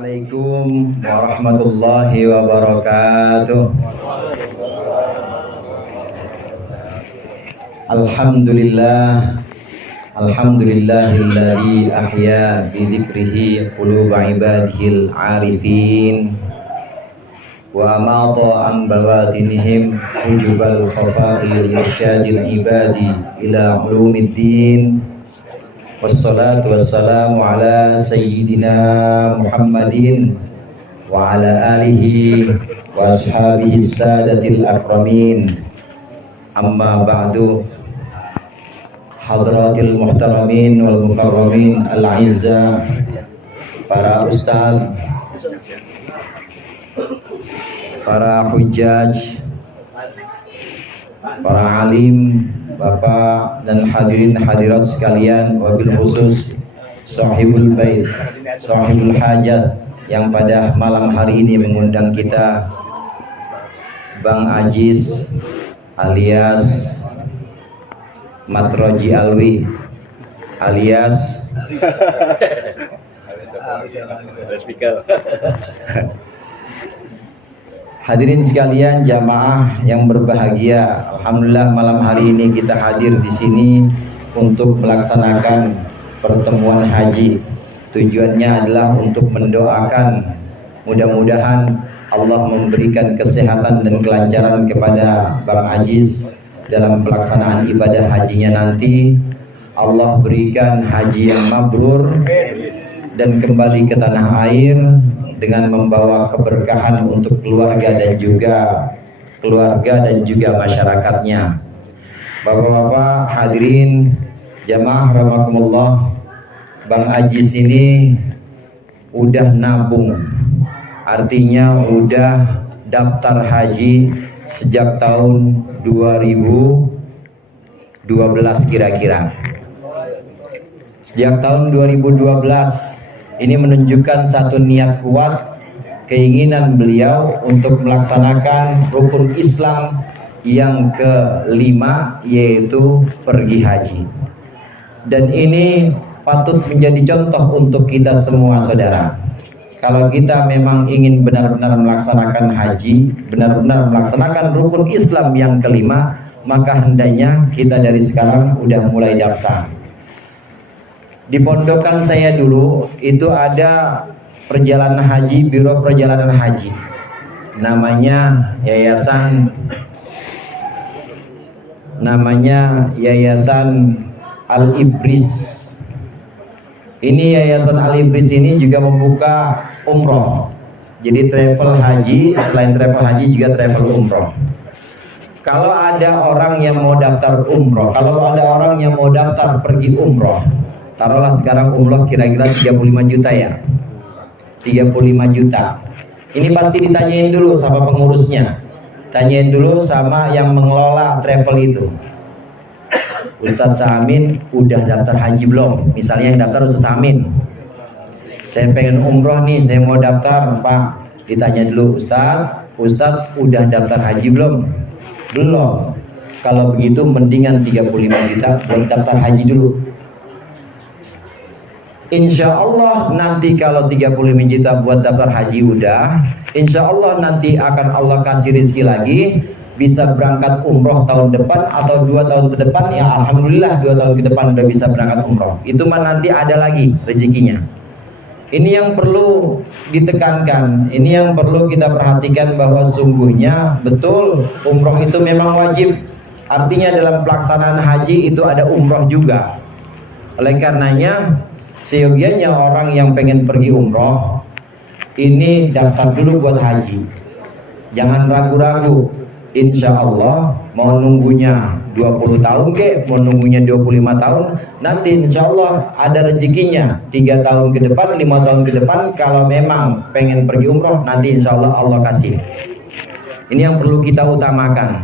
Assalamualaikum warahmatullahi wabarakatuh. Alhamdulillahilladzi ahya bi dzikrihi quluba ibadihil arifin wa amata an bawatinihim hujubal khafa'i irsyadil ibadi ila ulumiddin. Wassalatu wassalamu ala sayyidina Muhammadin wa ala alihi wa ashabihi sadatil akramin. Amma ba'du. Hadratil muhtaramin wal mukarramin al-izza, para ustaz, para hujjaj, para alim, bapak dan hadirin hadirat sekalian, wabil khusus sahibul bait, sahibul hajat yang pada malam hari ini mengundang kita, Bang Ajis alias Matroji Alwi alias hadirin sekalian, jamaah yang berbahagia. Alhamdulillah malam hari ini kita hadir di sini untuk melaksanakan pertemuan haji. Tujuannya adalah untuk mendoakan mudah-mudahan Allah memberikan kesehatan dan kelancaran kepada Bang Aziz dalam pelaksanaan ibadah hajinya nanti. Allah berikan haji yang mabrur dan kembali ke tanah air dengan membawa keberkahan untuk keluarga dan juga masyarakatnya. Bapak-bapak hadirin jamaah rahimakumullah, Bang Aziz ini udah nabung, artinya udah daftar haji sejak tahun 2012 kira-kira. Sejak tahun 2012 ini menunjukkan satu niat kuat, keinginan beliau untuk melaksanakan rukun Islam yang kelima, yaitu pergi haji. Dan ini patut menjadi contoh untuk kita semua, saudara. Kalau kita memang ingin benar-benar melaksanakan haji, benar-benar melaksanakan rukun Islam yang kelima, maka hendaknya kita dari sekarang udah mulai daftar. Di pondokan saya dulu itu ada perjalanan haji, biro perjalanan haji, namanya Yayasan Al-Ibris. Ini Yayasan Al-Ibris ini juga membuka umroh, jadi travel haji, selain travel haji juga travel umroh. Kalau ada orang yang mau daftar umroh, kalau ada orang yang mau daftar pergi umroh, taruhlah sekarang umroh kira-kira 35 juta ya, 35 juta. Ini pasti ditanyain dulu sama pengurusnya, tanyain dulu sama yang mengelola travel itu. Ustadz Samin udah daftar haji belum? Misalnya yang daftar Ustadz Samin, saya pengen umroh nih, saya mau daftar Pak. Ditanya dulu, Ustadz udah daftar haji belum? Belum. Kalau begitu mendingan 35 juta buat daftar haji dulu. Insya Allah nanti kalau 35 juta buat daftar haji udah, insya Allah nanti akan Allah kasih rezeki lagi, bisa berangkat umroh tahun depan atau 2 tahun ke depan. Ya alhamdulillah 2 tahun ke depan udah bisa berangkat umroh. Itu mah nanti ada lagi rezekinya. Ini yang perlu ditekankan, ini yang perlu kita perhatikan, bahwa sungguhnya betul umroh itu memang wajib. Artinya dalam pelaksanaan haji itu ada umroh juga. Oleh karenanya seyogianya orang yang pengen pergi umroh ini daftar dulu buat haji. Jangan ragu-ragu. Insya Allah mau nunggunya 20 tahun mau nunggunya 25 tahun, nanti insya Allah ada rezekinya 3 tahun ke depan, 5 tahun ke depan. Kalau memang pengen pergi umroh, nanti insya Allah Allah kasih. Ini yang perlu kita utamakan.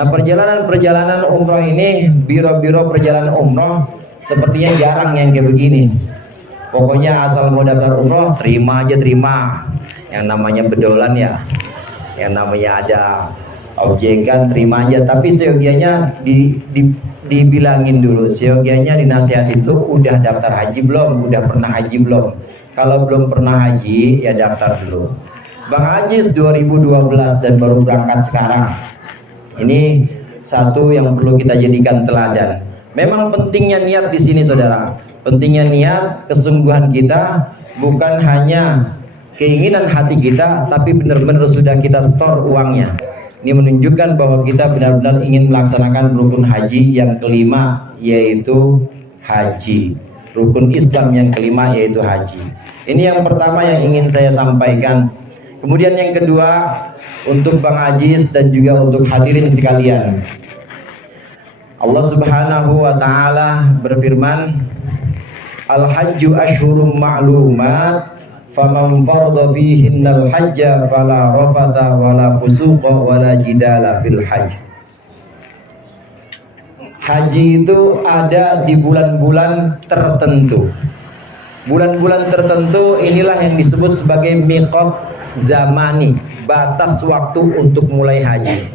Nah, perjalanan umroh ini, biro-biro perjalanan umroh sepertinya jarang yang kayak begini. Pokoknya asal mau daftar umroh, terima aja, terima. Yang namanya bedolan ya, yang namanya ada objekan, terima aja. Tapi seyogianya dibilangin dulu, seyogianya dinasihat itu udah daftar haji belum, udah pernah haji belum. Kalau belum pernah haji ya daftar dulu. Bang Ajis 2012 dan baru berangkat sekarang. Ini satu yang perlu kita jadikan teladan. Memang pentingnya niat di sini saudara. Pentingnya niat, kesungguhan kita, bukan hanya keinginan hati kita, tapi benar-benar sudah kita store uangnya. Ini menunjukkan bahwa kita benar-benar ingin melaksanakan rukun haji yang kelima, yaitu haji. Rukun Islam yang kelima yaitu haji. Ini yang pertama yang ingin saya sampaikan. Kemudian yang kedua, untuk Bang Ajis dan juga untuk hadirin sekalian, Allah Subhanahu wa ta'ala berfirman, Al-hajju ashhurum ma'lumat, faman farada fihinnal hajja fala rafatha wala fusuqa wala jidala fil hajj. Haji itu ada di bulan-bulan tertentu. Bulan-bulan tertentu inilah yang disebut sebagai miqat zamani, batas waktu untuk mulai haji.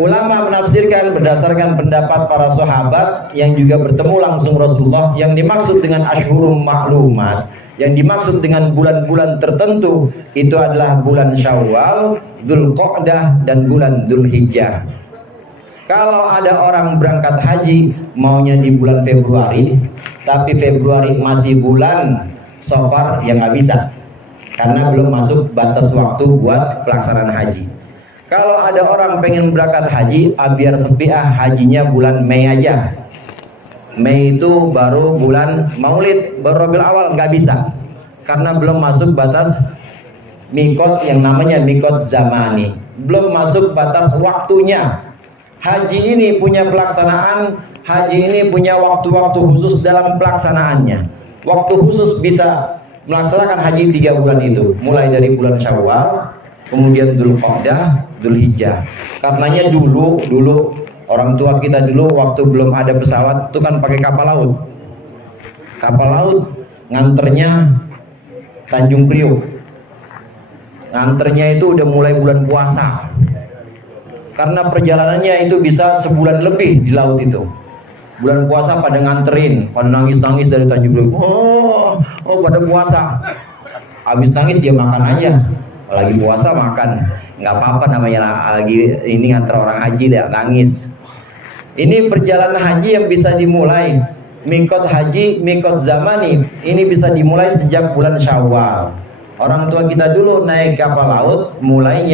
Ulama menafsirkan berdasarkan pendapat para sahabat yang juga bertemu langsung Rasulullah, yang dimaksud dengan ashhurum ma'lumat, yang dimaksud dengan bulan-bulan tertentu itu adalah bulan Syawal, Dzulqa'dah dan bulan Dzulhijjah. Kalau ada orang berangkat haji maunya di bulan Februari, tapi Februari masih bulan Safar, yang nggak bisa, karena belum masuk batas waktu buat pelaksanaan haji. Kalau ada orang pengen berangkat haji, biar sepi hajinya bulan Mei aja. Mei itu baru bulan Maulid, baru Rabiul Awal, nggak bisa, karena belum masuk batas mikot yang namanya mikot zamani, belum masuk batas waktunya. Haji ini punya pelaksanaan, haji ini punya waktu-waktu khusus dalam pelaksanaannya. Waktu khusus bisa melaksanakan haji 3 bulan itu, mulai dari bulan Syawal, kemudian Dzulqa'dah, Dzulhijjah. Karenanya dulu orang tua kita dulu waktu belum ada pesawat itu kan pakai kapal laut. Kapal laut nganternya Tanjung Priok. Nganternya itu udah mulai bulan puasa. Karena perjalanannya itu bisa sebulan lebih di laut itu. Bulan puasa pada nganterin, pada nangis-nangis dari Tanjung Priok. Oh pada puasa. Habis nangis dia makan aja. Lagi puasa makan, nggak apa-apa, namanya lagi ini nganter orang haji deh, nangis. Ini perjalanan haji yang bisa dimulai, mikot haji, mikot zamani, ini bisa dimulai sejak bulan Syawal. Orang tua kita dulu naik kapal laut, mulai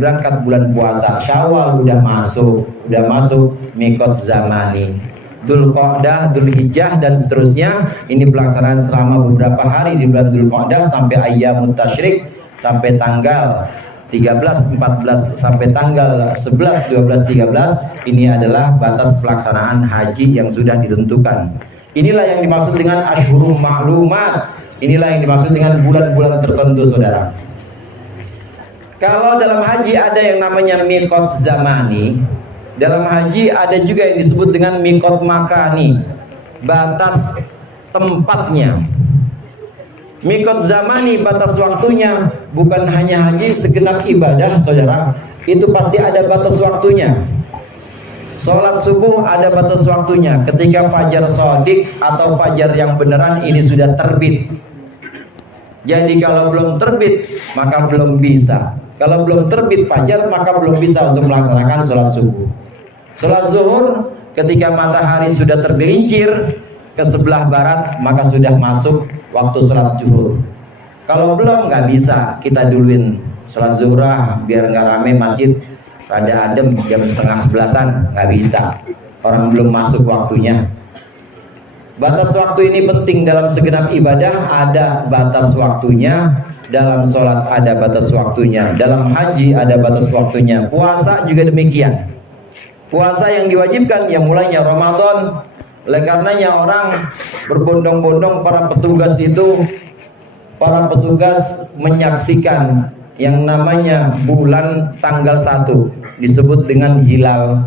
berangkat bulan puasa, Syawal udah masuk mikot zamani. Dzulqa'dah, Dzulhijjah dan seterusnya, ini pelaksanaan selama beberapa hari di bulan Dzulqa'dah sampai ayyamut tasyrik, sampai tanggal 13, 14 sampai tanggal 11, 12, 13, ini adalah batas pelaksanaan haji yang sudah ditentukan. Inilah yang dimaksud dengan ashhurum ma'lumat. Inilah yang dimaksud dengan bulan-bulan tertentu, saudara. Kalau dalam haji ada yang namanya miqat zamani, dalam haji ada juga yang disebut dengan miqat makani, batas tempatnya. Mikot zamani, batas waktunya, bukan hanya haji, segenap ibadah, saudara, itu pasti ada batas waktunya. Sholat subuh ada batas waktunya, ketika fajar shadiq atau fajar yang beneran ini sudah terbit. Jadi kalau belum terbit maka belum bisa. Kalau belum terbit fajar maka belum bisa untuk melaksanakan sholat subuh. Sholat zuhur ketika matahari sudah tergelincir ke sebelah barat maka sudah masuk waktu sholat zuhur. Kalau belum nggak bisa, kita duluin sholat zuhur biar nggak rame masjid, rada adem, jam 10:30, nggak bisa, orang belum masuk waktunya. Batas waktu ini penting dalam segenap ibadah, ada batas waktunya. Dalam sholat ada batas waktunya, dalam haji ada batas waktunya, puasa juga demikian. Puasa yang diwajibkan yang mulainya Ramadan. Oleh karenanya orang berbondong-bondong, para petugas menyaksikan yang namanya bulan tanggal 1, disebut dengan hilal.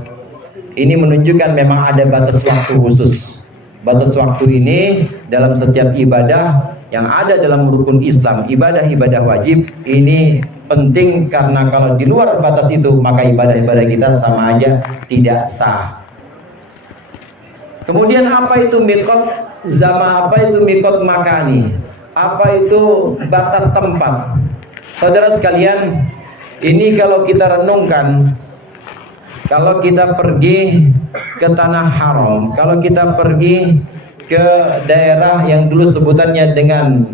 Ini menunjukkan memang ada batas waktu khusus. Batas waktu ini dalam setiap ibadah yang ada dalam rukun Islam, ibadah-ibadah wajib, ini penting karena kalau di luar batas itu maka ibadah-ibadah kita sama aja tidak sah. Kemudian apa itu miqat? Zama apa itu mikot makani? Apa itu batas tempat? Saudara sekalian, ini kalau kita renungkan, kalau kita pergi ke tanah haram, kalau kita pergi ke daerah yang dulu sebutannya dengan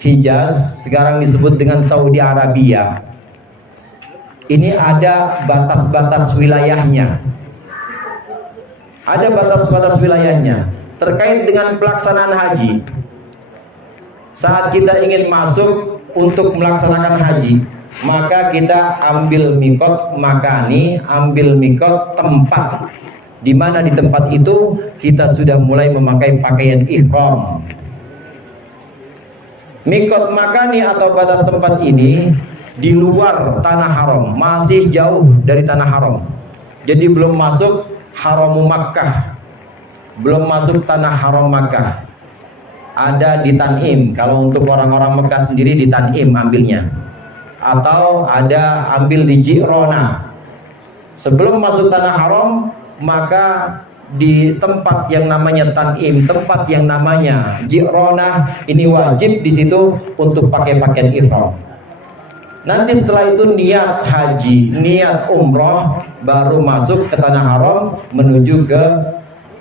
Hijaz, sekarang disebut dengan Saudi Arabia, ini ada batas-batas wilayahnya. Ada batas-batas wilayahnya terkait dengan pelaksanaan haji. Saat kita ingin masuk untuk melaksanakan haji, maka kita ambil mikot makani, ambil mikot tempat, di mana di tempat itu kita sudah mulai memakai pakaian ihram. Mikot makani atau batas tempat ini di luar tanah haram, masih jauh dari tanah haram. Jadi belum masuk haram Makkah, belum masuk tanah haram Makkah. Ada di Tanim. Kalau untuk orang-orang Mekah sendiri di Tanim ambilnya, atau ada ambil di Ji'rona. Sebelum masuk tanah haram, maka di tempat yang namanya Tanim, tempat yang namanya Ji'rona, ini wajib di situ untuk pakai pakaian ihram. Nanti setelah itu niat haji, niat umroh, baru masuk ke tanah haram menuju ke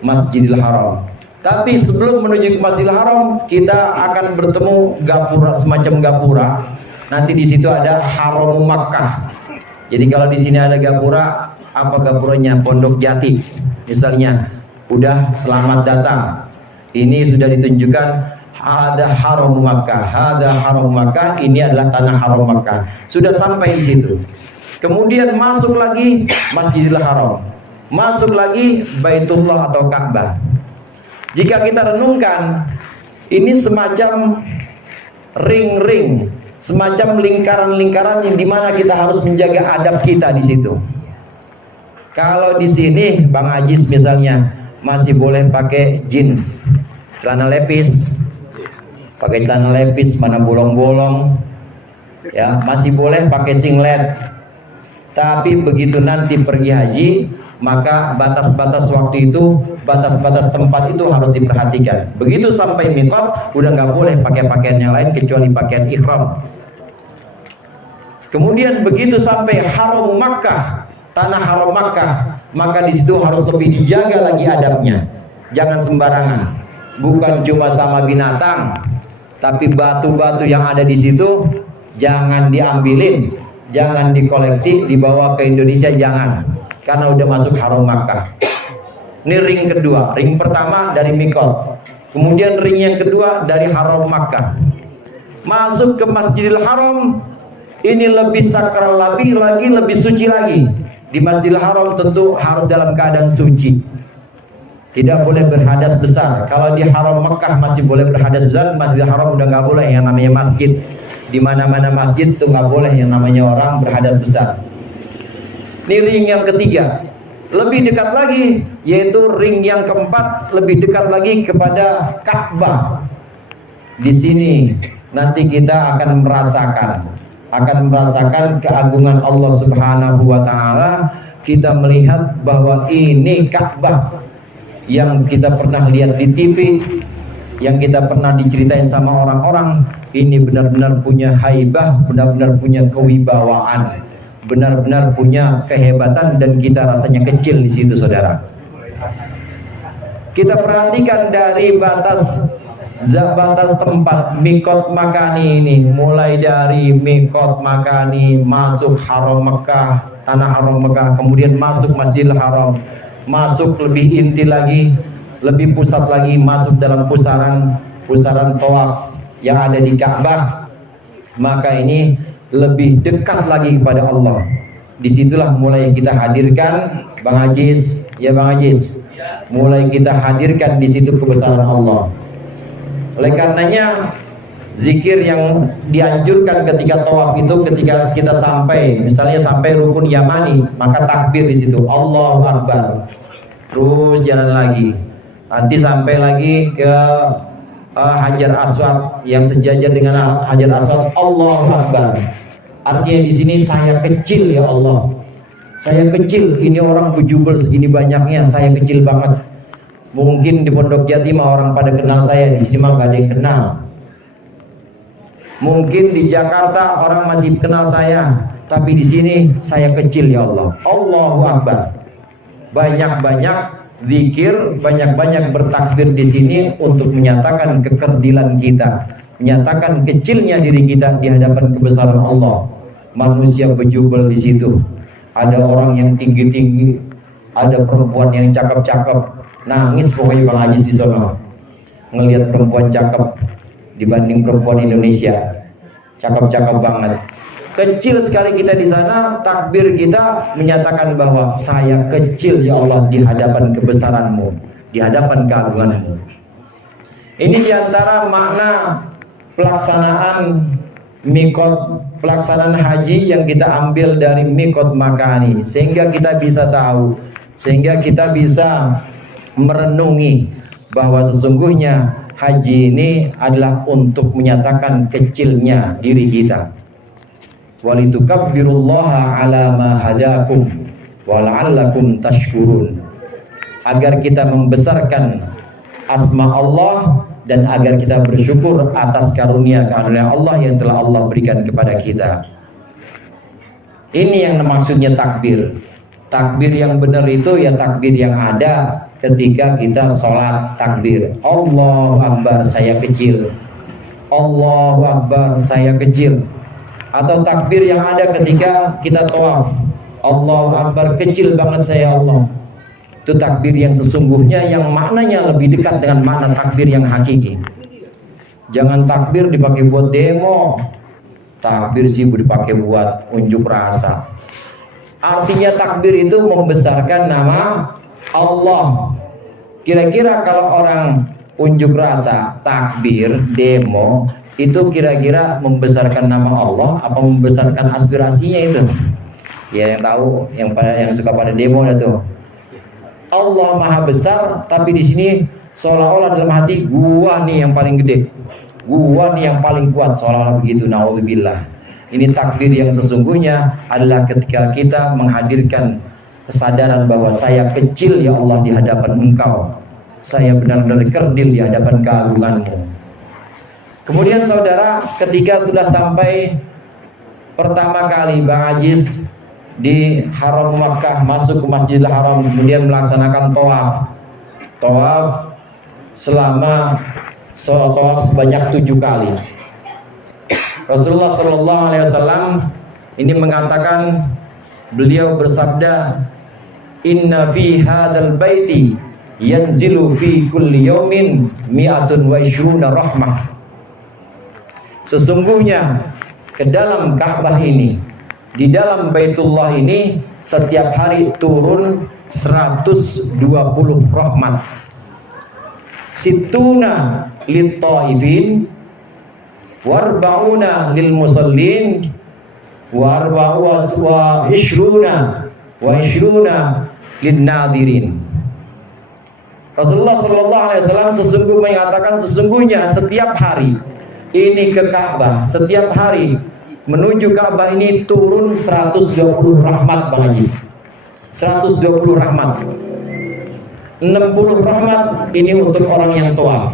Masjidil Haram. Tapi sebelum menuju ke Masjidil Haram, kita akan bertemu gapura, semacam gapura. Nanti di situ ada Haram Makkah. Jadi kalau di sini ada gapura, apa gapuranya? Pondok Jati, misalnya, udah selamat datang. Ini sudah ditunjukkan ada Haram Makkah, ada Haram Makkah. Ini adalah tanah Haram Makkah. Sudah sampai di situ. Kemudian masuk lagi Masjidil Haram, masuk lagi Baitullah atau Ka'bah. Jika kita renungkan, ini semacam ring-ring, semacam lingkaran-lingkaran yang dimana kita harus menjaga adab kita di situ. Kalau di sini Bang Ajis misalnya masih boleh pakai jeans, celana lepis, pakai celana lepis mana bolong-bolong, ya masih boleh pakai singlet. Tapi begitu nanti pergi haji, maka batas-batas waktu itu, batas-batas tempat itu harus diperhatikan. Begitu sampai mikot, udah nggak boleh pakai pakaian yang lain kecuali pakaian ihram. Kemudian begitu sampai Haram Makkah, tanah Haram Makkah, maka di situ harus lebih dijaga lagi adabnya. Jangan sembarangan. Bukan cuma sama binatang, tapi batu-batu yang ada di situ jangan diambilin, jangan dikoleksi, dibawa ke Indonesia jangan. Karena udah masuk Haram Makkah. Ini ring kedua. Ring pertama dari mikot, kemudian ring yang kedua dari Haram Makkah. Masuk ke Masjidil Haram, ini lebih sakral lagi, lebih suci lagi. Di Masjidil Haram tentu harus dalam keadaan suci, tidak boleh berhadas besar. Kalau di Haram Makkah masih boleh berhadas besar, Masjidil Haram udah nggak boleh yang namanya masjid. Di mana-mana masjid tuh nggak boleh yang namanya orang berhadas besar. Ini ring yang ketiga, lebih dekat lagi, yaitu ring yang keempat, lebih dekat lagi kepada Ka'bah. Di sini nanti kita akan merasakan keagungan Allah Subhanahu wa taala. Kita melihat bahwa ini Ka'bah yang kita pernah lihat di TV, yang kita pernah diceritain sama orang-orang, ini benar-benar punya haibah, benar-benar punya kewibawaan, benar-benar punya kehebatan, dan kita rasanya kecil di situ, saudara. Kita perhatikan dari batas tempat mikot makani ini, mulai dari mikot makani masuk Haram Mekah, tanah Haram Mekah, kemudian masuk Masjidil Haram, masuk lebih inti lagi, lebih pusat lagi, masuk dalam pusaran tawaf yang ada di Ka'bah. Maka ini lebih dekat lagi kepada Allah. Disitulah mulai kita hadirkan, Bang Ajis, ya Bang Ajis, mulai kita hadirkan di situ kebesaran Allah. Oleh karenanya zikir yang dianjurkan ketika tawaf itu, ketika kita sampai, misalnya sampai rukun Yamani, maka takbir di situ, Allahu Akbar, terus jalan lagi, nanti sampai lagi ke Hajar Aswad yang sejajar dengan Hajar Aswad, Allahu Akbar. Artinya di sini saya kecil, ya Allah, saya kecil. Ini orang bejubel segini banyaknya, saya kecil banget. Mungkin di Pondok Jati mah orang pada kenal saya, di sini mah gak ada yang kenal. Mungkin di Jakarta orang masih kenal saya, tapi di sini saya kecil ya Allah. Allahu Akbar. Banyak-banyak zikir, banyak-banyak bertakbir di sini untuk menyatakan kekerdilan kita, menyatakan kecilnya diri kita di hadapan kebesaran Allah. Manusia berjubel di situ. Ada orang yang tinggi-tinggi, ada perempuan yang cakep-cakep. Nangis pokoknya Bang Ajis di sana ngelihat perempuan cakep dibanding perempuan Indonesia, cakep-cakep banget. Kecil sekali kita di sana, takbir kita menyatakan bahwa saya kecil ya Allah di hadapan kebesaranmu, di hadapan keagunganmu. Ini diantara makna pelaksanaan mikot, pelaksanaan haji yang kita ambil dari mikot Makani, sehingga kita bisa tahu, sehingga kita bisa merenungi bahwa sesungguhnya haji ini adalah untuk menyatakan kecilnya diri kita. Walitukabbirullaha ala ma hadakum wa la'allakum tashkurun. Agar kita membesarkan asma Allah dan agar kita bersyukur atas karunia-karunia Allah yang telah Allah berikan kepada kita. Ini yang maksudnya takbir. Takbir yang benar itu ya takbir yang ada ketika kita sholat takbir. Allahu Akbar, saya kecil. Allahu Akbar, saya kecil. Atau takbir yang ada ketika kita tawaf. Allahu Akbar, kecil banget saya Allah. Itu takbir yang sesungguhnya, yang maknanya lebih dekat dengan makna takbir yang hakiki. Jangan takbir dipakai buat demo. Takbir sih dipakai buat unjuk rasa. Artinya takbir itu membesarkan nama Allah. Kira-kira kalau orang unjuk rasa, takbir, demo, itu kira-kira membesarkan nama Allah apa membesarkan aspirasinya itu? Ya yang tahu, yang suka pada demo lah tuh. Allah Maha Besar, tapi di sini seolah-olah dalam hati gua nih yang paling gede, gua nih yang paling kuat, seolah-olah begitu. Naudzubillah. Ini takbir yang sesungguhnya adalah ketika kita menghadirkan kesadaran bahwa saya kecil ya Allah di hadapan Engkau, saya benar-benar kerdil di hadapan keagunganmu. Kemudian saudara, ketika sudah sampai pertama kali Bang Ajis di Haram Makkah, masuk ke Masjidil Haram, kemudian melaksanakan tawaf selama tawaf sebanyak 7 kali. Rasulullah Shallallahu Alaihi Wasallam ini mengatakan, beliau bersabda, Inna fi hadal baiti yanzilu fi kulli yawmin mi'atun wa ishruna rahmah. Sesungguhnya ke dalam Ka'bah ini, di dalam Baitullah ini, setiap hari turun 120 rahmat. Situna lit ta'ifin, warba'una lil musallin, wa ishruna lin nadirin. Rasulullah Shallallahu Alaihi Wasallam sesungguhnya mengatakan, sesungguhnya setiap hari ini ke Ka'bah, setiap hari menuju Ka'bah ini turun 120 rahmat Bang Haji. 120 rahmat. 60 rahmat ini untuk orang yang tawaf.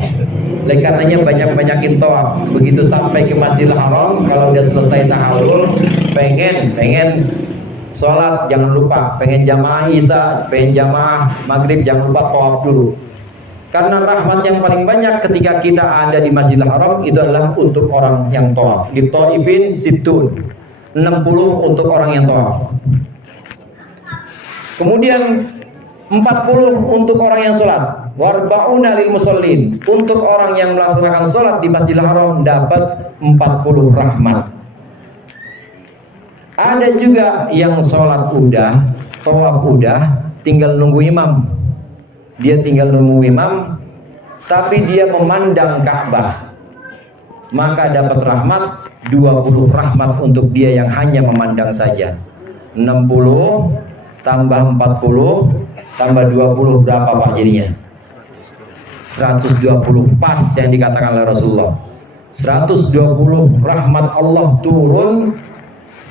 Oleh karenanya banyak-banyakin tawaf. Begitu sampai ke Masjidil Haram, kalau udah selesai tahallul, pengen sholat, jangan lupa. Pengen jamaah Isya, pengen jamaah Maghrib, jangan lupa tawaf dulu. Karena rahmat yang paling banyak ketika kita ada di Masjidil Haram itu adalah untuk orang yang tawaf. Di Taifin situn, 60 untuk orang yang tawaf. Kemudian 40 untuk orang yang sholat. Warba'una lil musallin, untuk orang yang melaksanakan sholat di Masjidil Haram dapat 40 rahmat. Ada juga yang sholat udah, tawaf udah, tinggal nunggu imam. Dia tinggal nunggu imam, tapi dia memandang Ka'bah, maka dapat rahmat 20 rahmat untuk dia yang hanya memandang saja. 60 tambah 40 tambah 20 berapa Pak jadinya? 120 pas yang dikatakan oleh Rasulullah. 120 rahmat Allah turun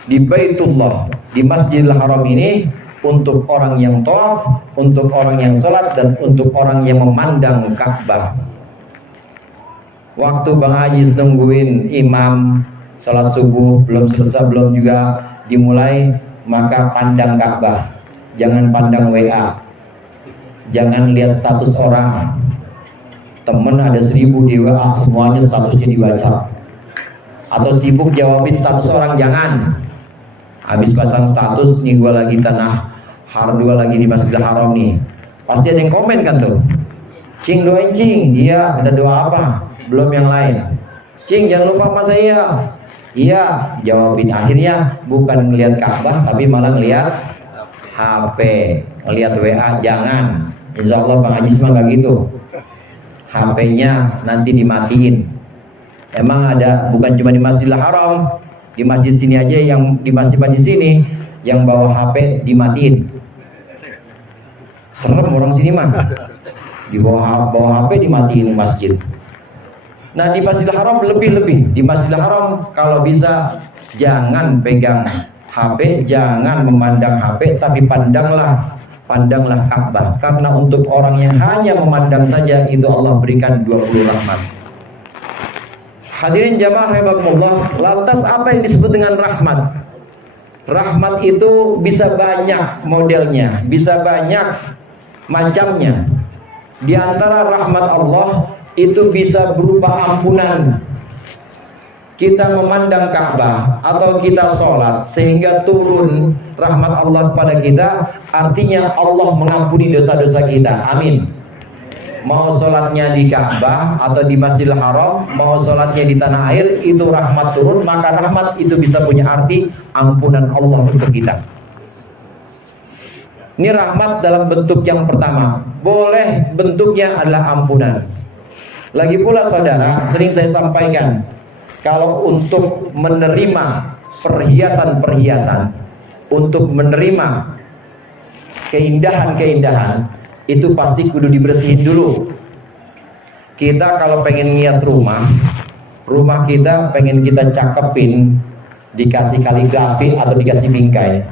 di Baitullah, di Masjidil Haram ini untuk orang yang tawaf, untuk orang yang sholat, dan untuk orang yang memandang Ka'bah. Waktu Bang Haji nungguin imam sholat subuh belum selesai, belum juga dimulai, maka pandang Ka'bah, jangan pandang WA, jangan lihat status orang. Temen ada 1000 di WA, semuanya statusnya dibaca, atau sibuk jawabin status orang. Jangan. Habis pasang status nih, gua lagi gua lagi di Masjidil Haram nih, pasti ada yang komen kan tuh, Cing doain Cing. Iya, ada doa apa? Belum yang lain. Cing jangan lupa sama saya. Iya, jawabin. Akhirnya bukan ngelihat Ka'bah tapi malah ngelihat HP, ngelihat WA. Jangan. Insya Allah Bang Haji semua nggak gitu. HP-nya nanti dimatiin. Emang ada, bukan cuma di Masjidil Haram, di masjid sini aja, yang di masjid sini yang bawa HP dimatiin. Serem orang sini mah, di bawa HP dimatiin masjid. Nah di Masjidil Haram lebih-lebih. Di Masjidil Haram kalau bisa jangan pegang HP, jangan memandang HP, tapi pandanglah Ka'bah. Karena untuk orang yang hanya memandang saja, itu Allah berikan 20 rahmat. Hadirin jamaah rahimakumullah, lantas apa yang disebut dengan rahmat? Rahmat itu bisa banyak modelnya, bisa banyak macamnya. Di antara rahmat Allah itu bisa berupa ampunan. Kita memandang Ka'bah atau kita sholat sehingga turun rahmat Allah kepada kita, artinya Allah mengampuni dosa-dosa kita. Amin. Mau sholatnya di Ka'bah atau di Masjidil Haram, mau sholatnya di tanah air, itu rahmat turun, maka rahmat itu bisa punya arti ampunan Allah untuk kita. Ini rahmat dalam bentuk yang pertama. Boleh bentuknya adalah ampunan. Lagi pula saudara, sering saya sampaikan, kalau untuk menerima perhiasan-perhiasan, untuk menerima keindahan-keindahan, itu pasti kudu dibersihin dulu. Kita kalau pengen ngias rumah kita pengen kita cakepin, dikasih kaligrafi atau dikasih bingkai,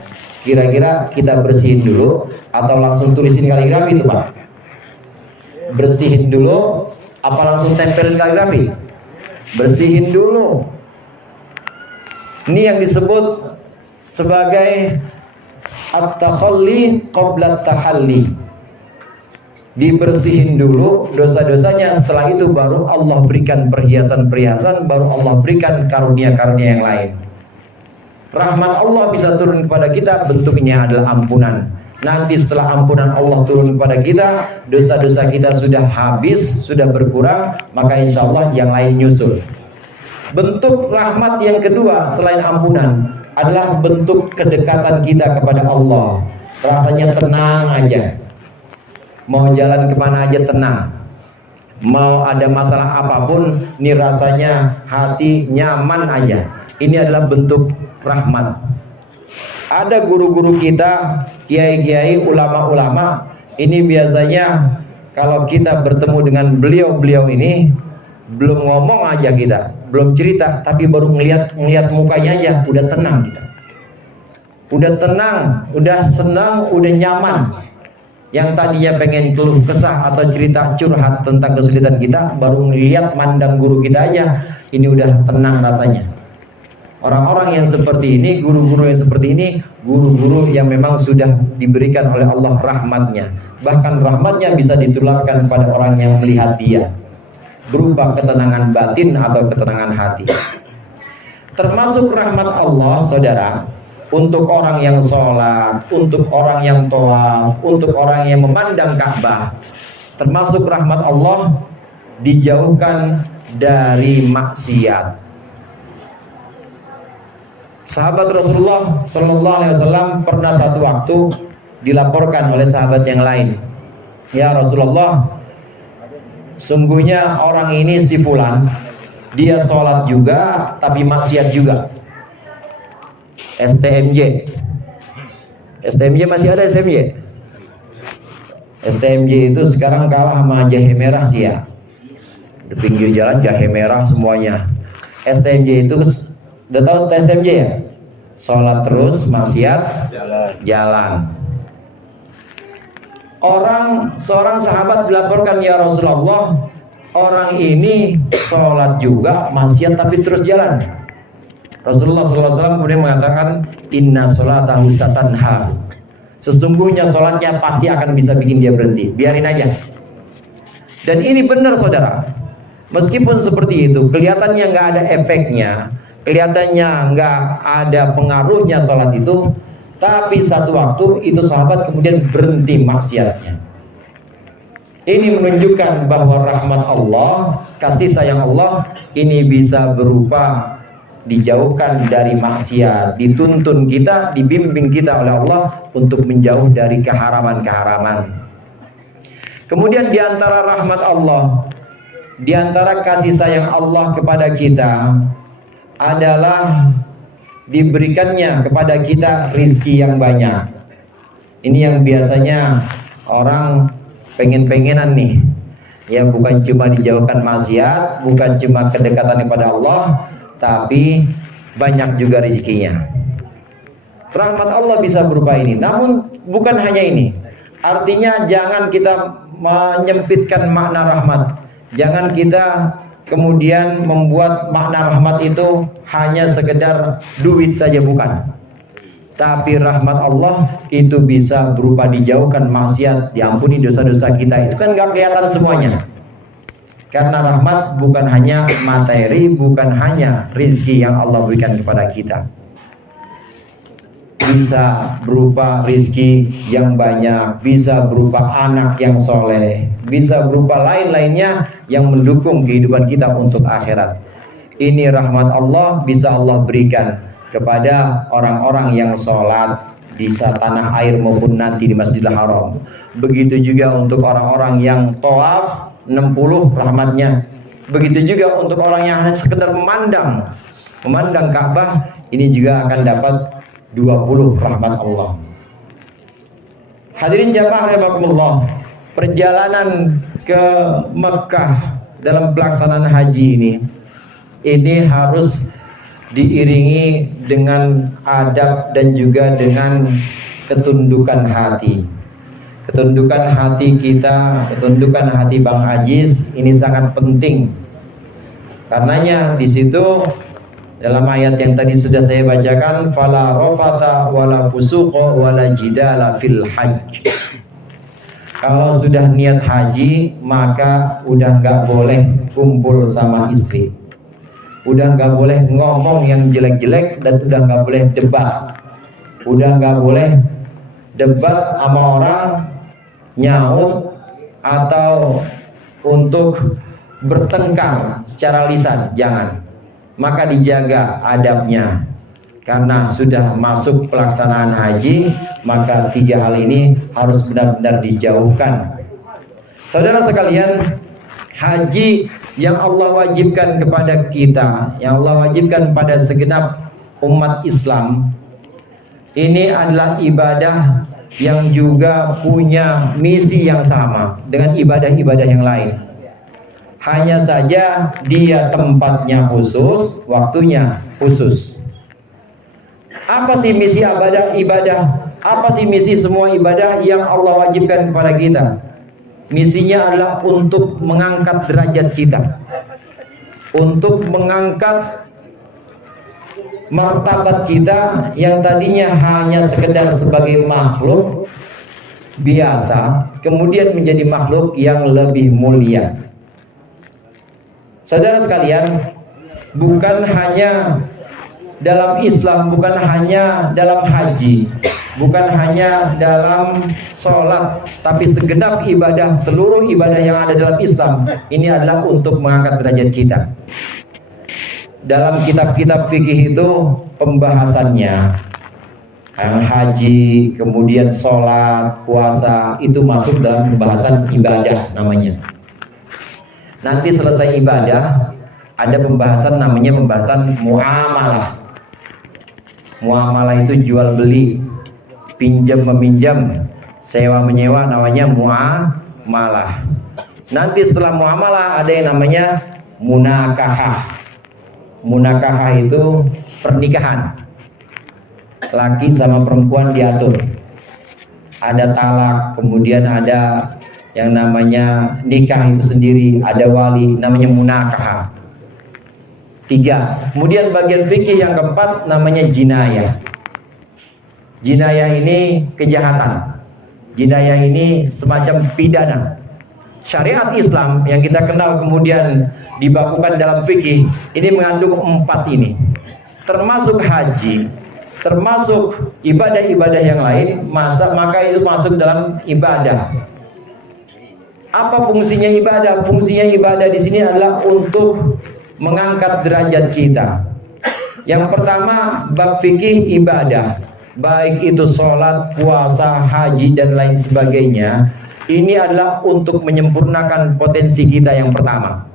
kira-kira kita bersihin dulu atau langsung tulisin kaligrafi itu Pak? Bersihin dulu apa langsung tempelin kaligrafi? Bersihin dulu. Ini yang disebut sebagai at-takhalli qabla at-tahalli. Dibersihin dulu dosa-dosanya, setelah itu baru Allah berikan perhiasan-perhiasan, baru Allah berikan karunia-karunia yang lain. Rahmat Allah bisa turun kepada kita, bentuknya adalah ampunan. Nanti setelah ampunan Allah turun kepada kita, dosa-dosa kita sudah habis, sudah berkurang, maka insya Allah yang lain nyusul. Bentuk rahmat yang kedua selain ampunan adalah bentuk kedekatan kita kepada Allah. Rasanya tenang aja, mau jalan kemana aja tenang, mau ada masalah apapun, ini rasanya hati nyaman aja. Ini adalah bentuk rahmat. Ada guru-guru kita, kiai-kiai, ulama-ulama, ini biasanya kalau kita bertemu dengan beliau-beliau ini, belum ngomong aja kita, belum cerita, tapi baru ngeliat mukanya aja, udah tenang kita. Udah tenang, udah senang, udah nyaman. Yang tadinya pengen keluh kesah atau cerita curhat tentang kesulitan kita, baru ngeliat mandang guru kita aja, ini udah tenang rasanya. Orang-orang yang seperti ini, guru-guru yang seperti ini, guru-guru yang memang sudah diberikan oleh Allah rahmatnya. Bahkan rahmatnya bisa ditularkan pada orang yang melihat dia, berupa ketenangan batin atau ketenangan hati. Termasuk rahmat Allah saudara, untuk orang yang sholat, untuk orang yang tawaf, untuk orang yang memandang Ka'bah. Termasuk rahmat Allah, dijauhkan dari maksiat. Sahabat Rasulullah Sallallahu Alaihi Wasallam pernah satu waktu dilaporkan oleh sahabat yang lain, ya Rasulullah, sungguhnya orang ini si fulan, dia sholat juga tapi maksiat juga. STMJ masih ada STMJ? STMJ itu sekarang kalah sama jahe merah sih ya. Di pinggir jalan jahe merah semuanya. STMJ itu udah tahu STMJ ya? Sholat terus maksiat jalan. Seorang sahabat dilaporkan, ya Rasulullah, orang ini sholat juga maksiat tapi terus jalan. Rasulullah SAW kemudian mengatakan, inna sholatahu satanha, sesungguhnya sholatnya pasti akan bisa bikin dia berhenti, biarin aja. Dan ini benar saudara, meskipun seperti itu, kelihatannya nggak ada efeknya, kelihatannya nggak ada pengaruhnya sholat itu, tapi satu waktu itu sahabat kemudian berhenti maksiatnya. Ini menunjukkan bahwa rahmat Allah, kasih sayang Allah ini bisa berupa dijauhkan dari maksiat, dituntun kita, dibimbing kita oleh Allah untuk menjauh dari keharaman-keharaman. Kemudian diantara rahmat Allah, diantara kasih sayang Allah kepada kita adalah diberikannya kepada kita rizki yang banyak. Ini yang biasanya orang pengen-pengenan nih, ya, bukan cuma dijauhkan maksiat, bukan cuma kedekatan kepada Allah, tapi banyak juga rezekinya. Rahmat Allah bisa berupa ini. Namun bukan hanya ini. Artinya jangan kita menyempitkan makna rahmat. Jangan kita kemudian membuat makna rahmat itu hanya sekedar duit saja, bukan. Tapi rahmat Allah itu bisa berupa dijauhkan maksiat, diampuni dosa-dosa kita. Itu kan gak kelihatan semuanya. Karena rahmat bukan hanya materi, bukan hanya rizki yang Allah berikan kepada kita. Bisa berupa rizki yang banyak, bisa berupa anak yang soleh, bisa berupa lain-lainnya yang mendukung kehidupan kita untuk akhirat. Ini rahmat Allah bisa Allah berikan kepada orang-orang yang sholat di tanah air maupun nanti di Masjidil Haram. Begitu juga untuk orang-orang yang tawaf 60 rahmatnya. Begitu juga untuk orang yang hanya sekedar memandang Ka'bah, ini juga akan dapat 20 rahmat Allah. Hadirin jamaah rahimakumullah, perjalanan ke Mekah dalam pelaksanaan haji ini harus diiringi dengan adab dan juga dengan ketundukan hati. Ketundukan hati kita, ketundukan hati Bang Aziz ini sangat penting. Karenanya di situ dalam ayat yang tadi sudah saya bacakan, fala rafata wala fusuqa wala jidala fil hajj. Kalau sudah niat haji, maka udah nggak boleh kumpul sama istri. Udah nggak boleh ngomong yang jelek-jelek, dan udah nggak boleh debat. Udah nggak boleh debat sama orang, nyaut, atau untuk bertengkar secara lisan, jangan. Maka dijaga adabnya. Karena sudah masuk pelaksanaan haji, maka 3 hal ini harus benar-benar dijauhkan. Saudara sekalian, haji yang Allah wajibkan kepada kita, yang Allah wajibkan pada segenap umat Islam, ini adalah ibadah yang juga punya misi yang sama dengan ibadah-ibadah yang lain. Hanya saja dia tempatnya khusus, waktunya khusus. Apa sih misi ibadah? Apa sih misi semua ibadah yang Allah wajibkan kepada kita? Misinya adalah untuk mengangkat derajat kita, untuk mengangkat martabat kita yang tadinya hanya sekedar sebagai makhluk biasa, kemudian menjadi makhluk yang lebih mulia. Saudara sekalian, bukan hanya dalam Islam, bukan hanya dalam haji, bukan hanya dalam sholat, tapi segenap ibadah, seluruh ibadah yang ada dalam Islam ini adalah untuk mengangkat derajat kita. Dalam kitab-kitab fikih itu pembahasannya haji, kemudian sholat, puasa, itu masuk dalam pembahasan ibadah namanya. Nanti selesai ibadah ada pembahasan namanya pembahasan muamalah. Muamalah itu jual beli, pinjam meminjam, sewa menyewa, namanya muamalah. Nanti setelah muamalah ada yang namanya munakahah. Munakahah itu pernikahan, laki sama perempuan diatur. ada talak, kemudian ada yang namanya nikah itu sendiri, ada wali, namanya munakah. 3. Kemudian bagian fikih yang keempat namanya jinayah. Jinayah ini kejahatan. Jinayah ini semacam pidana. Syariat Islam yang kita kenal kemudian dibakukan dalam fikih ini mengandung 4 ini, termasuk haji, termasuk ibadah-ibadah yang lain, maka itu masuk dalam ibadah. Apa fungsinya ibadah? Fungsinya ibadah di sini adalah untuk mengangkat derajat kita. Yang pertama, bab fikih ibadah, baik itu sholat, puasa, haji dan lain sebagainya. Ini adalah untuk menyempurnakan potensi kita yang pertama.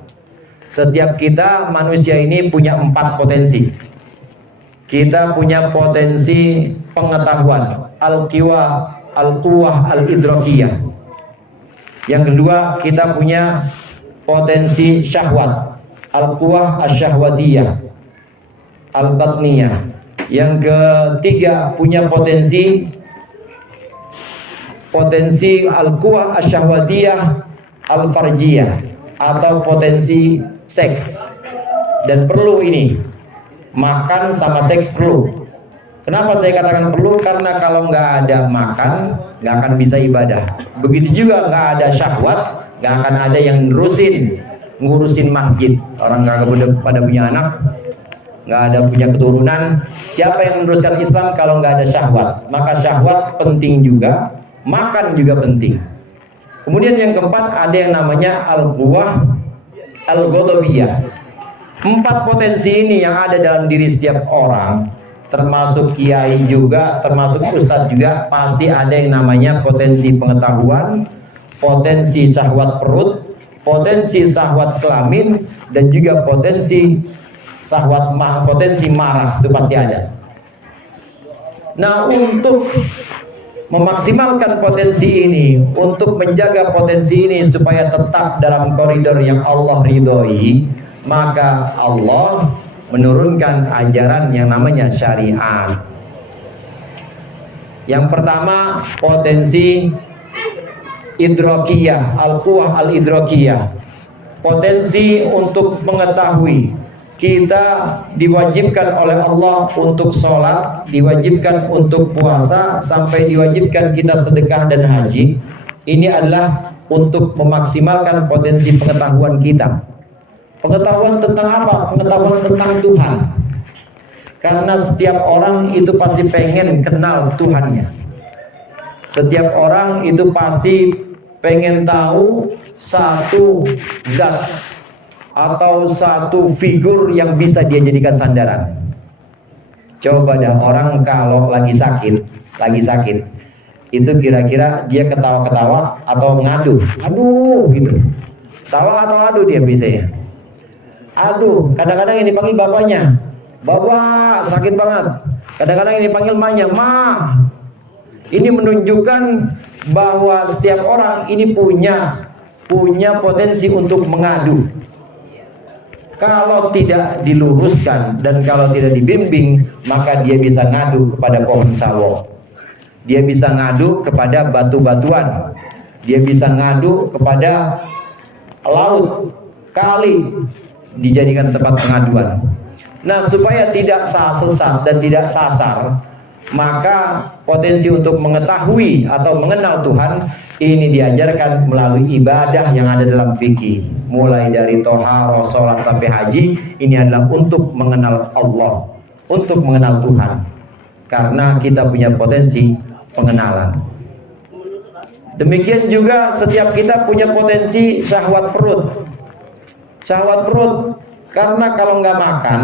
Setiap kita manusia ini punya 4 potensi. Kita punya potensi pengetahuan, al-quwah al-idrakiyah. Yang kedua, kita punya potensi syahwat, al-quwah asyahwadiyah, al-batniyah. Yang ketiga, punya potensi al-quwah asyahwadiyah al-farjiyah, atau potensi seks. Dan perlu ini, makan sama seks perlu. Kenapa saya katakan perlu? Karena kalau nggak ada makan, nggak akan bisa ibadah. Begitu juga nggak ada syahwat, nggak akan ada yang ngurusin masjid. Orang nggak pada punya anak, nggak ada punya keturunan. Siapa yang meneruskan Islam kalau nggak ada syahwat? Maka syahwat penting juga, makan juga penting. Kemudian yang keempat ada yang namanya al-quwah al-ghadabiyah. 4 potensi ini yang ada dalam diri setiap orang, termasuk kiai juga, termasuk ustadz juga, pasti ada yang namanya potensi pengetahuan, potensi syahwat perut, potensi syahwat kelamin, dan juga potensi potensi marah, itu pasti ada. Nah, untuk memaksimalkan potensi ini, untuk menjaga potensi ini supaya tetap dalam koridor yang Allah ridhoi, maka Allah menurunkan ajaran yang namanya syariat. Yang pertama, potensi idrakiyah, al-quwah al-idrakiyah. Potensi untuk mengetahui. Kita diwajibkan oleh Allah untuk sholat, diwajibkan untuk puasa, sampai diwajibkan kita sedekah dan haji. Ini adalah untuk memaksimalkan potensi pengetahuan kita. Pengetahuan tentang apa? Pengetahuan tentang Tuhan. Karena setiap orang itu pasti pengen kenal Tuhannya. Setiap orang itu pasti pengen tahu satu zat atau satu figur yang bisa dia jadikan sandaran. Coba dah, orang kalau lagi sakit, itu kira-kira dia ketawa-ketawa atau ngadu, aduh gitu. Tawa atau adu dia biasanya. Aduh, kadang-kadang yang dipanggil bapaknya, bapak sakit banget. Kadang-kadang yang dipanggil emaknya, ma. Ini menunjukkan bahwa setiap orang ini punya potensi untuk mengadu. Kalau tidak diluruskan dan kalau tidak dibimbing, maka dia bisa ngadu kepada pohon sawo. Dia bisa ngadu kepada batu-batuan. Dia bisa ngadu kepada laut, kali, dijadikan tempat pengaduan. Nah, supaya tidak sesat dan tidak sasar, maka potensi untuk mengetahui atau mengenal Tuhan ini diajarkan melalui ibadah yang ada dalam fikih. Mulai dari toharoh, sholat sampai haji, ini adalah untuk mengenal Allah, untuk mengenal Tuhan. Karena kita punya potensi pengenalan. Demikian juga setiap kita punya potensi syahwat perut. Syahwat perut, karena kalau nggak makan,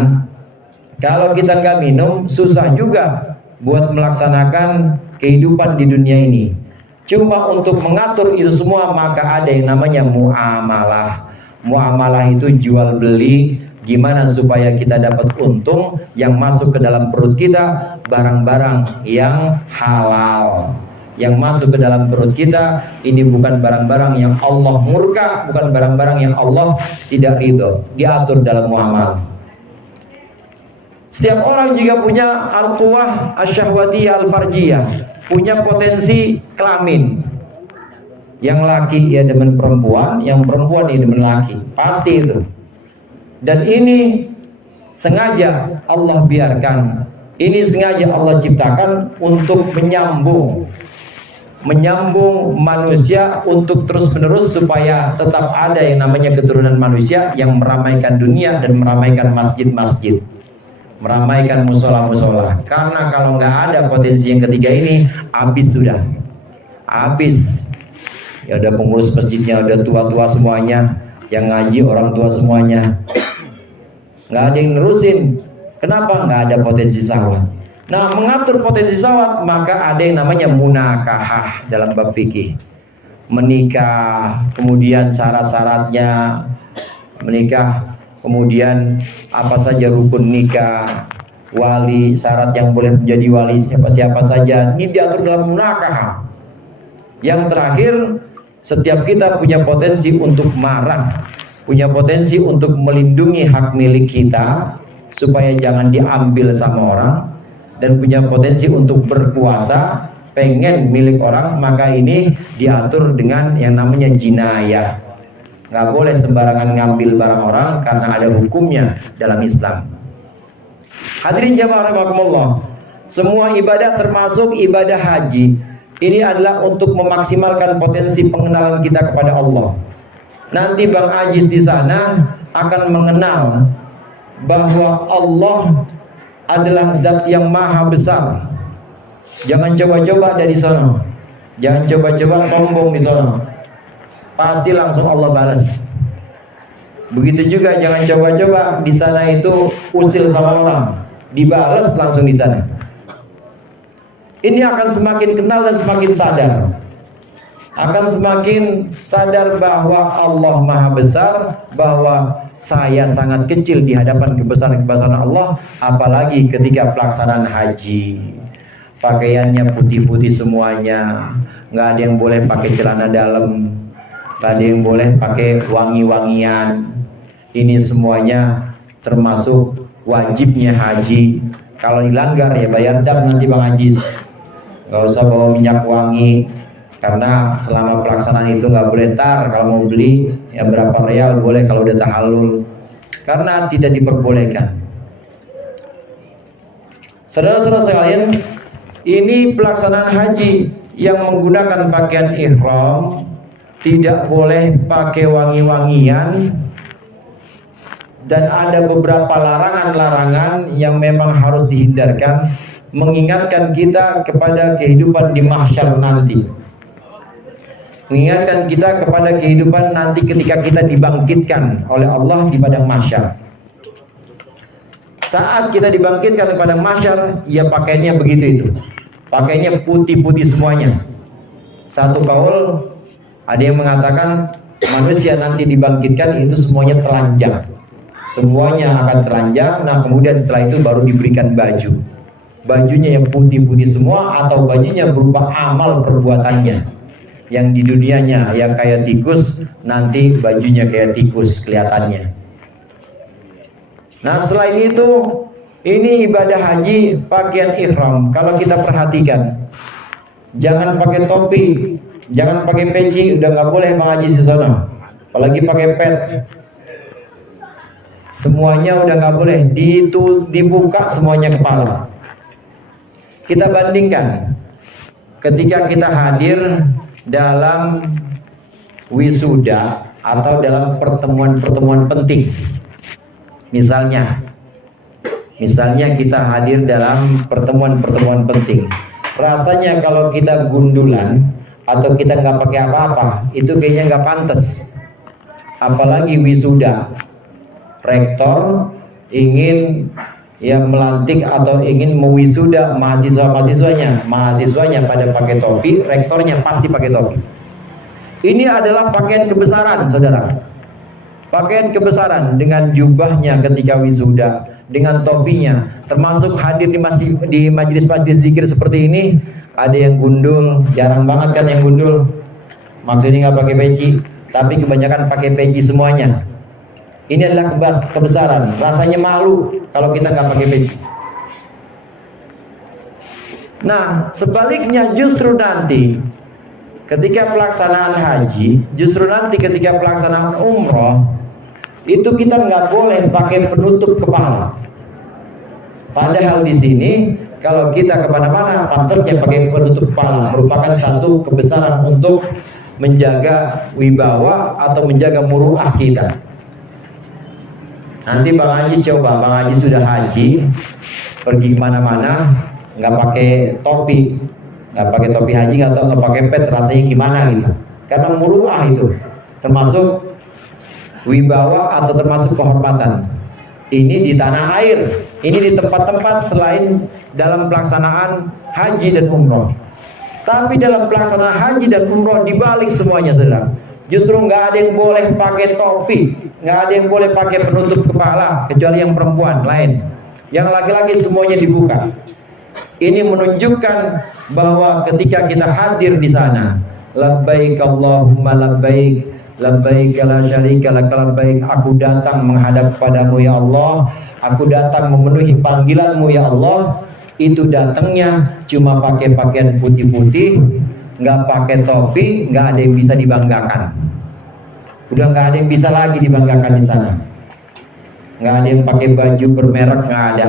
kalau kita nggak minum, susah juga buat melaksanakan kehidupan di dunia ini. Cuma untuk mengatur itu semua, maka ada yang namanya muamalah. Muamalah itu jual beli, gimana supaya kita dapat untung yang masuk ke dalam perut kita, barang-barang yang halal. Yang masuk ke dalam perut kita ini bukan barang-barang yang Allah murka, bukan barang-barang yang Allah tidak ridho. Diatur dalam muamalah. Setiap orang juga punya al-quwah asyahwadiyah al-farjiyah. punya potensi kelamin. Yang laki ya demen perempuan, yang perempuan ya demen laki, pasti itu. Dan ini sengaja Allah biarkan, ini sengaja Allah ciptakan untuk menyambung manusia untuk terus menerus supaya tetap ada yang namanya keturunan manusia yang meramaikan dunia dan meramaikan masjid-masjid, meramaikan musola-musola. Karena kalau nggak ada potensi yang ketiga ini, habis sudah, habis. Ya udah pengurus masjidnya udah tua-tua semuanya, yang ngaji orang tua semuanya, nggak ada yang nerusin. Kenapa? Nggak ada potensi syahwat. Nah, mengatur potensi syahwat maka ada yang namanya munakahah dalam bab fikih. Menikah, kemudian syarat-syaratnya menikah, kemudian apa saja rukun nikah, wali, syarat yang boleh menjadi wali siapa saja, ini diatur dalam munakahah. Yang terakhir, setiap kita punya potensi untuk marah, punya potensi untuk melindungi hak milik kita supaya jangan diambil sama orang, dan punya potensi untuk berkuasa, pengen milik orang, maka ini diatur dengan yang namanya jinayah. Nggak boleh sembarangan ngambil barang orang karena ada hukumnya dalam Islam. Hadirin jamaah rahimakumullah, semua ibadah termasuk ibadah haji ini adalah untuk memaksimalkan potensi pengenalan kita kepada Allah. Nanti Bang Ajis di sana akan mengenal bahwa Allah adalah zat yang maha besar. Jangan coba-coba dari sana, jangan coba-coba sombong di sana, pasti langsung Allah balas. Begitu juga jangan coba-coba di sana itu usil sama orang, dibalas langsung di sana. Ini akan semakin kenal dan semakin sadar, akan semakin sadar bahwa Allah maha besar, bahwa saya sangat kecil di hadapan kebesaran Allah. Apalagi ketika pelaksanaan haji, pakaiannya putih-putih semuanya, nggak ada yang boleh pakai celana dalam, nggak ada yang boleh pakai wangi-wangian. Ini semuanya termasuk wajibnya haji. Kalau dilanggar ya bayar dam nanti Bang Ajis. Nggak usah bawa minyak wangi, karena selama pelaksanaan itu nggak boleh. Tar kalau mau beli ya berapa real boleh kalau udah tahallul, karena tidak diperbolehkan. Saudara-saudara sekalian, ini pelaksanaan haji yang menggunakan pakaian ihram tidak boleh pakai wangi-wangian, dan ada beberapa larangan-larangan yang memang harus dihindarkan, mengingatkan kita kepada kehidupan di mahsyar nanti, mengingatkan kita kepada kehidupan nanti ketika kita dibangkitkan oleh Allah di padang mahsyar. Saat kita dibangkitkan di padang mahsyar, ya pakaiannya begitu itu, pakaiannya putih-putih semuanya. Satu kaul ada yang mengatakan manusia nanti dibangkitkan itu semuanya telanjang, semuanya akan telanjang. Nah kemudian setelah itu baru diberikan baju, bajunya yang putih-putih semua, atau bajunya berupa amal perbuatannya. Yang di dunianya yang kayak tikus, nanti bajunya kayak tikus kelihatannya. Nah selain itu, ini ibadah haji pakaian ihram. Kalau kita perhatikan, jangan pakai topi, jangan pakai peci, udah nggak boleh Bang Haji di sana. Apalagi pakai pet, semuanya udah nggak boleh. Dibuka semuanya kepala. Kita bandingkan ketika kita hadir dalam wisuda atau dalam pertemuan-pertemuan penting. Misalnya kita hadir dalam pertemuan-pertemuan penting. Rasanya kalau kita gundulan atau kita nggak pakai apa-apa, itu kayaknya nggak pantas. Apalagi wisuda, rektor ingin yang melantik atau ingin mewisuda mahasiswanya pada pakai topi, rektornya pasti pakai topi. Ini adalah pakaian kebesaran, saudara. Pakaian kebesaran dengan jubahnya ketika wisuda, dengan topinya, termasuk hadir di majelis-majelis zikir seperti ini. Ada yang gundul, jarang banget kan yang gundul. Maksudnya nggak pakai peci, tapi kebanyakan pakai peci semuanya. Ini adalah kebesaran. Rasanya malu kalau kita nggak pakai peci. Nah, sebaliknya justru nanti ketika pelaksanaan haji, justru nanti ketika pelaksanaan umroh, itu kita nggak boleh pakai penutup kepala. Padahal di sini kalau kita kemana-mana pantasnya pakai penutup kepala, merupakan satu kebesaran untuk menjaga wibawa atau menjaga muruah kita. Nanti Bang Haji coba, Bang Haji sudah haji, pergi kemana-mana, nggak pakai topi, nggak pakai topi haji, nggak pakai pet, rasanya gimana gitu? Karena muruah itu termasuk wibawa atau termasuk kehormatan. Ini di tanah air, ini di tempat-tempat selain dalam pelaksanaan haji dan umroh. Tapi dalam pelaksanaan haji dan umroh dibalik semuanya, saudara. Justru nggak ada yang boleh pakai topi, nggak ada yang boleh pakai penutup kepala kecuali yang perempuan lain. Yang laki-laki semuanya dibuka. Ini menunjukkan bahwa ketika kita hadir di sana, labbaik Allahumma labbaik, labbaik la syarika lak labbaik, aku datang menghadap padamu ya Allah, aku datang memenuhi panggilanmu ya Allah. Itu datangnya cuma pakai pakaian putih-putih, nggak pakai topi, nggak ada yang bisa dibanggakan. Udah nggak ada yang bisa lagi dibanggakan di sana. Nggak ada yang pakai baju bermerek, nggak ada.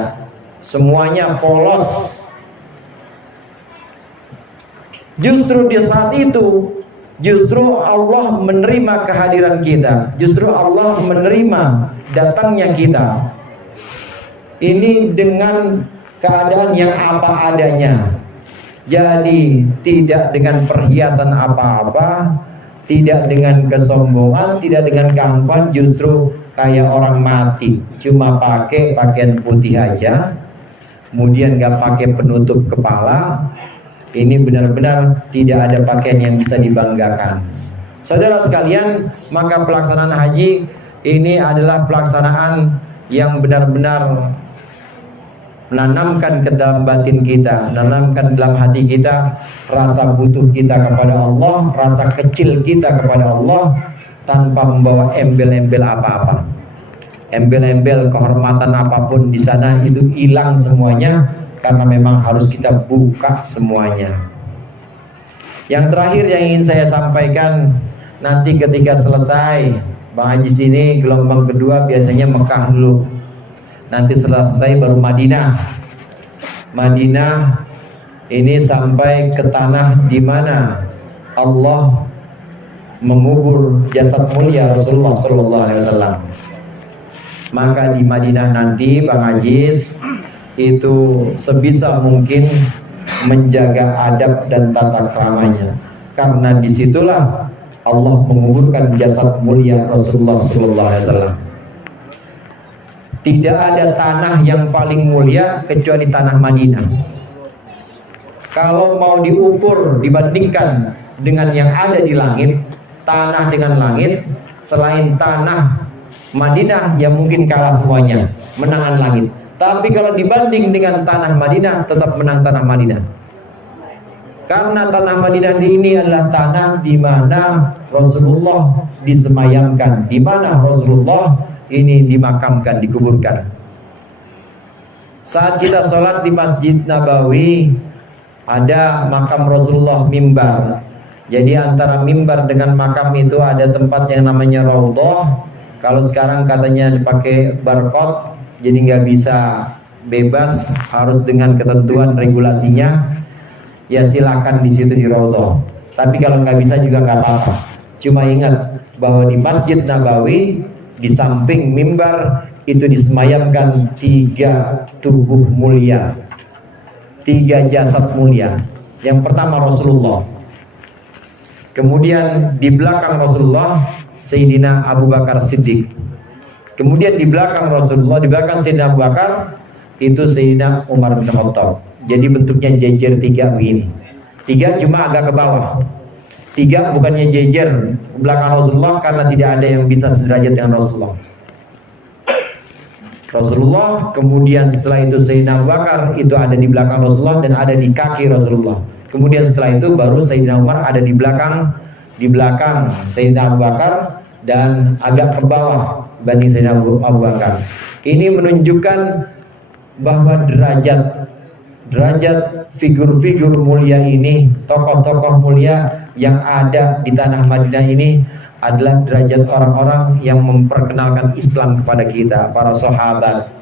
Semuanya polos. Justru di saat itu, justru Allah menerima kehadiran kita. Justru Allah menerima datangnya kita. Ini dengan keadaan yang apa adanya. Jadi tidak dengan perhiasan apa-apa, tidak dengan kesombongan, tidak dengan keangkuhan, justru kayak orang mati, cuma pakai pakaian putih aja, kemudian nggak pakai penutup kepala. Ini benar-benar tidak ada pakaian yang bisa dibanggakan. Saudara sekalian, maka pelaksanaan haji ini adalah pelaksanaan yang benar-benar menanamkan ke dalam batin kita, menanamkan dalam hati kita rasa butuh kita kepada Allah, rasa kecil kita kepada Allah, tanpa membawa embel-embel apa-apa. Embel-embel kehormatan apapun di sana itu hilang semuanya, karena memang harus kita buka semuanya. Yang terakhir yang ingin saya sampaikan, nanti ketika selesai Bang Haji sini gelombang kedua biasanya Mekah dulu. Nanti selesai baru Madinah. Madinah ini sampai ke tanah di mana Allah mengubur jasad mulia Rasulullah SAW. Maka di Madinah nanti Bang Ajis itu sebisa mungkin menjaga adab dan tata keramanya, karena disitulah Allah menguburkan jasad mulia Rasulullah SAW. Tidak ada tanah yang paling mulia kecuali tanah Madinah. Kalau mau diukur dibandingkan dengan yang ada di langit, tanah dengan langit, selain tanah Madinah yang mungkin kalah semuanya, menangan langit. Tapi kalau dibanding dengan tanah Madinah, tetap menang tanah Madinah. Karena tanah Madinah ini adalah tanah di mana Rasulullah disemayamkan, di mana Rasulullah ini dimakamkan, dikuburkan. Saat kita sholat di Masjid Nabawi, ada makam Rasulullah, mimbar. Jadi antara mimbar dengan makam itu ada tempat yang namanya Raudhah. Kalau sekarang katanya dipakai barcode, jadi nggak bisa bebas, harus dengan ketentuan regulasinya. Ya silakan di situ di Raudhah. Tapi kalau nggak bisa juga nggak apa-apa. Cuma ingat bahwa di Masjid Nabawi, di samping mimbar itu disemayamkan 3 tubuh mulia, 3 jasad mulia. Yang pertama Rasulullah, kemudian di belakang Rasulullah Sayyidina Abu Bakar Siddiq, kemudian di belakang Rasulullah, di belakang Sayyidina Abu Bakar itu Sayyidina Umar bin Khattab. Jadi bentuknya jejer 3 begini, 3 cuma agak ke bawah. 3 bukannya jejer belakang Rasulullah, karena tidak ada yang bisa sederajat dengan Rasulullah. Rasulullah, kemudian setelah itu Sayyidina Abu Bakar itu ada di belakang Rasulullah dan ada di kaki Rasulullah. Kemudian setelah itu baru Sayyidina Umar ada di belakang Sayyidina Abu Bakar dan agak ke bawah banding Sayyidina Abu Bakar. Ini menunjukkan bahwa derajat Derajat figur-figur mulia ini, tokoh-tokoh mulia yang ada di tanah Madinah ini adalah derajat orang-orang yang memperkenalkan Islam kepada kita, para sahabat.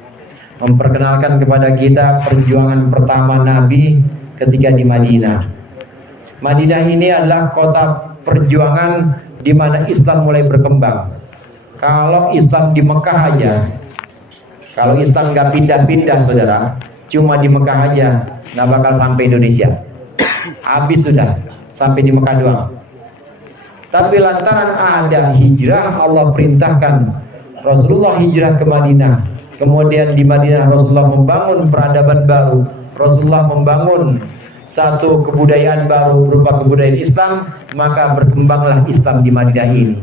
Memperkenalkan kepada kita perjuangan pertama Nabi ketika di Madinah. Madinah ini adalah kota perjuangan di mana Islam mulai berkembang. Kalau Islam di Mekah aja, kalau Islam nggak pindah-pindah saudara, cuma di Mekah aja nggak bakal sampai Indonesia. Habis sudah, sampai di Mekah doang. Tapi lantaran ada hijrah, Allah perintahkan Rasulullah hijrah ke Madinah. Kemudian di Madinah Rasulullah membangun peradaban baru. Rasulullah membangun satu kebudayaan baru berupa kebudayaan Islam, maka berkembanglah Islam di Madinah ini.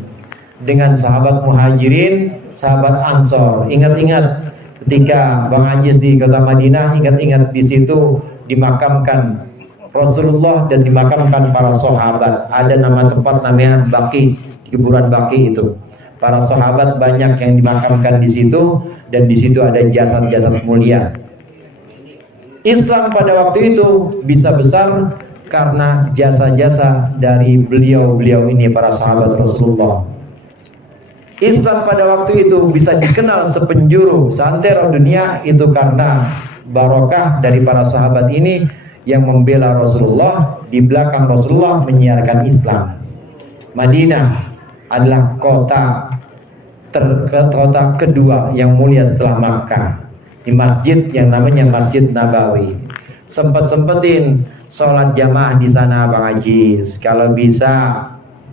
Dengan sahabat Muhajirin, sahabat Ansor. Ingat-ingat ketika Bang Ajis di kota Madinah, ingat-ingat di situ dimakamkan Rasulullah dan dimakamkan para sahabat. Ada nama tempat namanya Baqi, kuburan Baqi itu. Para sahabat banyak yang dimakamkan di situ dan di situ ada jasad-jasad mulia. Islam pada waktu itu bisa besar karena jasa-jasa dari beliau-beliau ini, para sahabat Rasulullah. Islam pada waktu itu bisa dikenal sepenjuru seantero dunia itu karena barokah dari para sahabat ini yang membela Rasulullah, di belakang Rasulullah menyiarkan Islam. Madinah adalah kota kedua yang mulia setelah Makkah, di masjid yang namanya Masjid Nabawi. Sempetin sholat jamaah di sana Bang Ajis, kalau bisa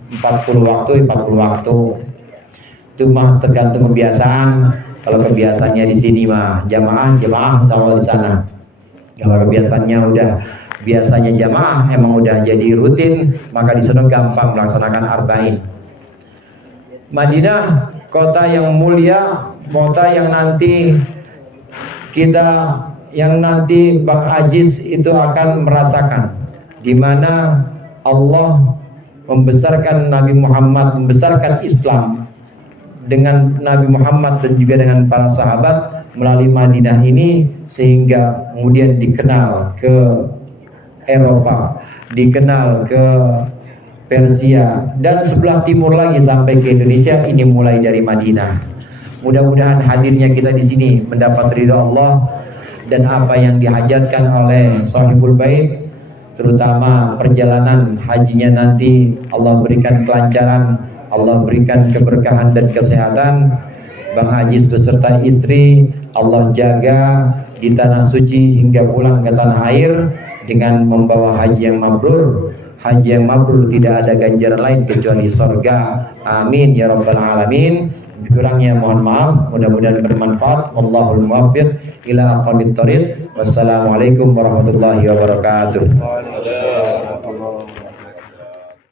40 waktu 40 waktu. Itu mah tergantung kebiasaan. Kalau kebiasaannya di sini mah jamaah sama di sana. Kalau kebiasaannya udah biasanya jamaah emang udah jadi rutin, maka di sana gampang melaksanakan arba'in. Madinah kota yang mulia, kota yang nanti Bang Ajis itu akan merasakan, di mana Allah membesarkan Nabi Muhammad, membesarkan Islam dengan Nabi Muhammad dan juga dengan para sahabat melalui Madinah ini, sehingga kemudian dikenal ke Eropa, dikenal ke Persia dan sebelah timur lagi sampai ke Indonesia. Ini mulai dari Madinah. Mudah-mudahan hadirnya kita di sini mendapat ridha Allah dan apa yang dihajatkan oleh Shahibul Bait, terutama perjalanan hajinya nanti Allah berikan kelancaran, Allah berikan keberkahan dan kesehatan. Bang Ajis beserta istri Allah jaga di tanah suci hingga pulang ke tanah air dengan membawa haji yang mabrur. Haji yang mabrur tidak ada ganjaran lain kecuali surga. Amin ya rabbal alamin. Kurangnya mohon maaf, mudah-mudahan bermanfaat. Wallahul muwaffiq ila aqwamit thoriq. Wassalamualaikum warahmatullahi wabarakatuh.